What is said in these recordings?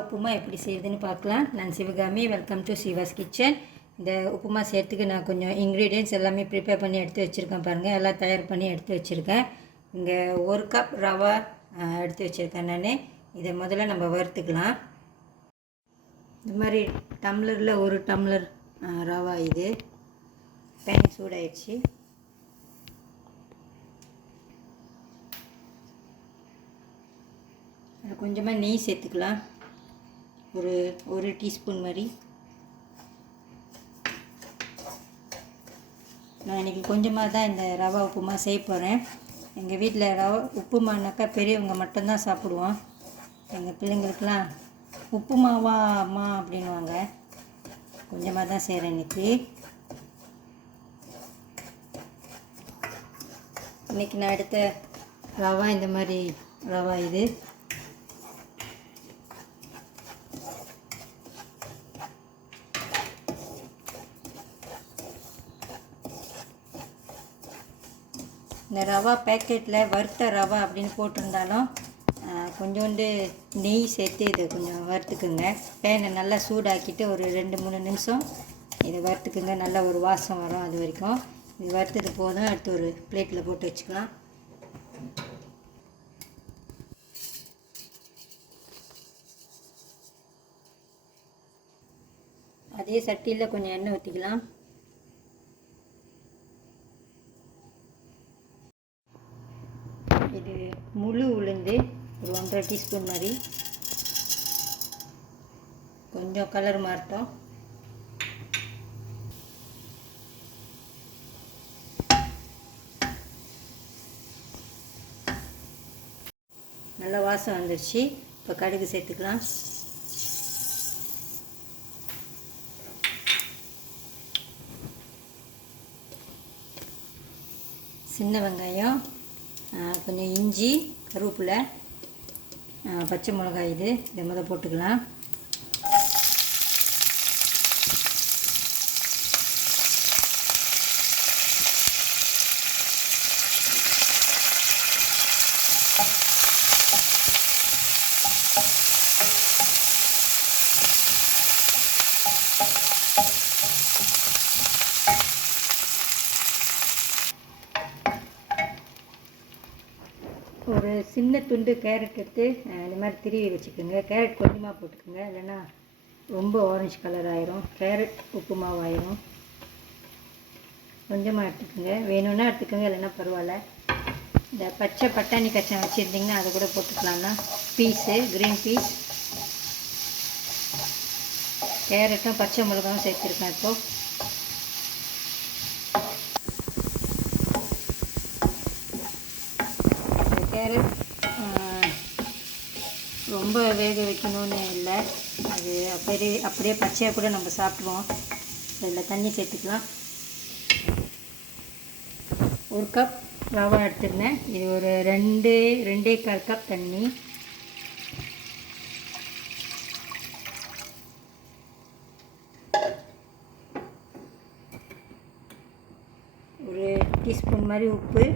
உப்புமா எப்படி செய்யுதுன்னு பார்க்கலாம். நான் Sivakami. Welcome to Siva's kitchen. இந்த உப்புமா செய்கிறதுக்கு நான் கொஞ்சம் இன்க்ரீடியன்ட்ஸ் எல்லாமே ப்ரிப்பேர் பண்ணி எடுத்து வச்சுருக்கேன். பாருங்கள், எல்லாம் தயார் பண்ணி எடுத்து வச்சுருக்கேன். இங்கே 1 கப் ரவா எடுத்து வச்சுருக்கேன் நான். இதை முதல்ல நம்ம வறுத்துக்கலாம். இந்த மாதிரி டம்ளரில் 1 டம்ளர் ரவா. இது பேன் சூடாயிடுச்சு. கொஞ்சமாக நெய் சேர்த்துக்கலாம். ஒரு டீஸ்பூன் மாதிரி. நான் இன்றைக்கி கொஞ்சமாக தான் இந்த ரவா உப்புமா செய்ய போகிறேன். எங்கள் வீட்டில் ரவா உப்புமானாக்கா பெரியவங்க மட்டும்தான் சாப்பிடுவோம். எங்கள் பிள்ளைங்களுக்கெலாம் உப்புமாவா அம்மா அப்படின்வாங்க. கொஞ்சமாக தான் செய்கிறேன் இன்றைக்கி நான் எடுத்த ரவா இந்த மாதிரி ரவா. இது இந்த ரவா பேக்கெட்டில் வறுத்த ரவா அப்படின்னு போட்டிருந்தாலும் கொஞ்சோண்டு நெய் சேர்த்து இதை கொஞ்சம் வறுத்துக்குங்க. பேனை நல்லா சூடாக்கிட்டு ஒரு 2-3 நிமிஷம் இதை வறுத்துக்குங்க. நல்ல ஒரு வாசம் வரும். அது வரைக்கும் இது வறுத்தது போதும். எடுத்து ஒரு பிளேட்டில் போட்டு வச்சுக்கலாம். அதே சட்டியில் கொஞ்சம் எண்ணெய் ஊற்றிக்கலாம். இது முழு உளுந்து ஒரு 1.5 டீஸ்பூன் மாதிரி. கொஞ்சம் கலர் மாறட்டும். நல்ல வாசம் வந்துடுச்சு. இப்போ கடுகு சேர்த்துக்கலாம். சின்ன வெங்காயம், கொஞ்சம் இஞ்சி, கருவேப்பிலை, பச்சை மிளகாய். இதை முதல் போட்டுக்கலாம். ஒரு சின்ன துண்டு கேரட் எடுத்து இந்த மாதிரி திருவி வச்சுக்கோங்க. கேரட் கொஞ்சமாக போட்டுக்கோங்க, இல்லைன்னா ரொம்ப ஆரஞ்சு கலர் ஆயிரும். கேரட் உப்புமாவாயிரும். கொஞ்சமாக எடுத்துக்கோங்க. வேணும்னா எடுத்துக்கோங்க, இல்லைன்னா பரவாயில்ல. இந்த பச்சை பட்டாணி கச்சம் வச்சுருந்திங்கன்னா அதை கூட போட்டுக்கலாம்னா. க்ரீன் பீஸ், கேரட்டும் பச்சை மிளகாவும் சேர்த்துருக்கேன். இப்போது கேரட் ரொம்ப வேக வைக்கணும்னு இல்லை. அது அப்படியே பச்சையாக கூட நம்ம சாப்பிடுவோம். அதில் தண்ணி சேர்த்துக்கலாம். 1 கப் ரவா எடுத்துருந்தேன். இது ஒரு 2.25 கப் தண்ணி. ஒரு டீஸ்பூன் மாதிரி உப்பு,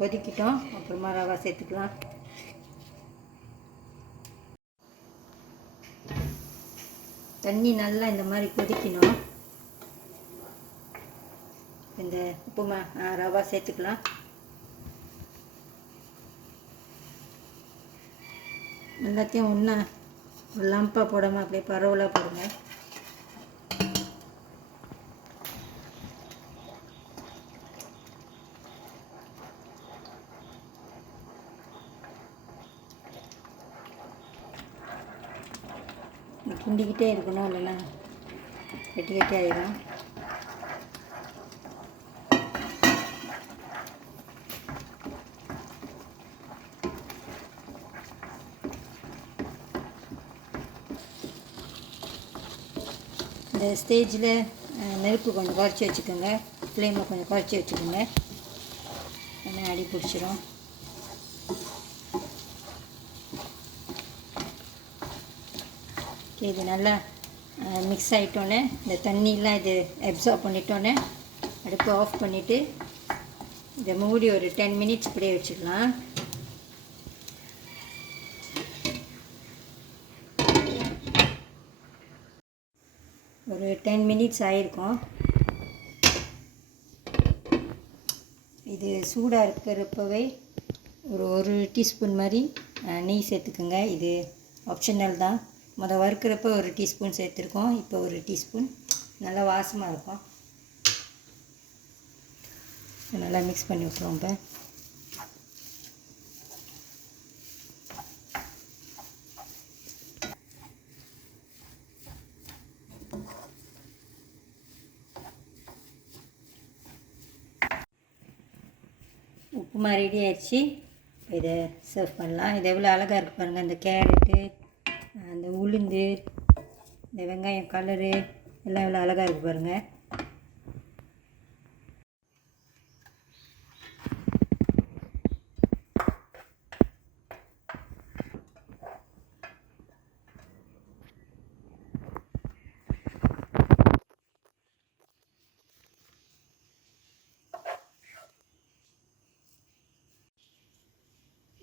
கொதிக்கிட்டோம். அப்புறமா ரவா சேர்த்துக்கலாம். தண்ணி நல்லா இந்த மாதிரி கொதிக்கணும். இந்த உப்புமா ரவா சேர்த்துக்கலாம். எல்லாத்தையும் ஒன்றா ஒரு லம்பாக போடாமல் அப்படியே பரவலாக போடுங்க. கிண்டிக்கிட்டே இருக்கணும், இல்லைன்னா கெட்டி ஆகிடும். இந்த ஸ்டேஜில் நெருப்பு கொஞ்சம் குறைச்சி வச்சுக்கோங்க. ஃப்ளேமை கொஞ்சம் குறைச்சி வச்சுக்கோங்க, ஏன்னா அடி பிடிச்சிரும். இது நல்லா மிக்ஸ் ஆகிட்டோன்னே இந்த தண்ணியெலாம் இது அப்சார்ப் பண்ணிட்டோன்னே அடுப்பு ஆஃப் பண்ணிவிட்டு இதை மூடி ஒரு 10 மினிட்ஸ் இப்படியே வச்சுக்கலாம். ஒரு 10 மினிட்ஸ் ஆகிருக்கும். இது சூடாக இருக்கிறப்பவே ஒரு டீஸ்பூன் மாதிரி நெய் சேர்த்துக்குங்க. இது ஆப்ஷனல் தான். வறுக்கிறப்ப ஒரு டீஸ்பூன் சேர்த்துருக்கோம். இப்போ ஒரு டீஸ்பூன். நல்லா வாசமாக இருக்கும். நல்லா மிக்ஸ் பண்ணி விட்டுருவோம். இப்போ உப்புமா ரெடி ஆயிடுச்சு. இதை சர்வ் பண்ணலாம். இது எவ்வளோ அழகாக இருக்குது பாருங்கள். இந்த கேரட்டு, அந்த உளுந்து, இந்த வெங்காயம் கலரு எல்லாம் எவ்வளோ அழகாக இருக்குது பாருங்கள்.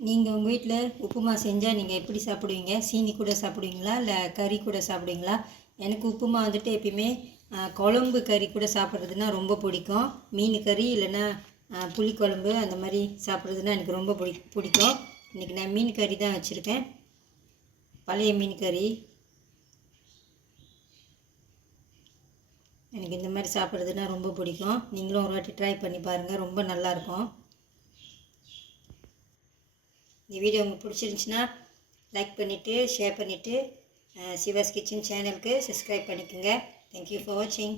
நீங்கள் உங்கள் வீட்டில் உப்புமா செஞ்சால் நீங்கள் எப்படி சாப்பிடுவீங்க? சீனி கூட சாப்பிடுவீங்களா, இல்லை கறி கூட சாப்பிடுவீங்களா? எனக்கு உப்புமா வந்துட்டு எப்பயுமே குழம்பு கறி கூட சாப்பிட்றதுனா ரொம்ப பிடிக்கும். மீன் கறி இல்லைன்னா புளிக்குழம்பு அந்த மாதிரி சாப்பிட்றதுனா எனக்கு ரொம்ப பிடிக்கும். இன்றைக்கி நான் மீன் கறி தான் வச்சுருக்கேன். பழைய மீன் கறி. எனக்கு இந்த மாதிரி சாப்பிட்றதுனா ரொம்ப பிடிக்கும். நீங்களும் ஒரு வாட்டி ட்ரை பண்ணி பாருங்கள். ரொம்ப நல்லாயிருக்கும். இந்த வீடியோ உங்களுக்கு பிடிச்சிருந்துச்சின்னா லைக் பண்ணிவிட்டு ஷேர் பண்ணிவிட்டு சிவாஸ் கிச்சன் சேனலுக்கு சப்ஸ்கிரைப் பண்ணிக்கோங்க. தேங்க்யூ ஃபார் வாட்சிங்.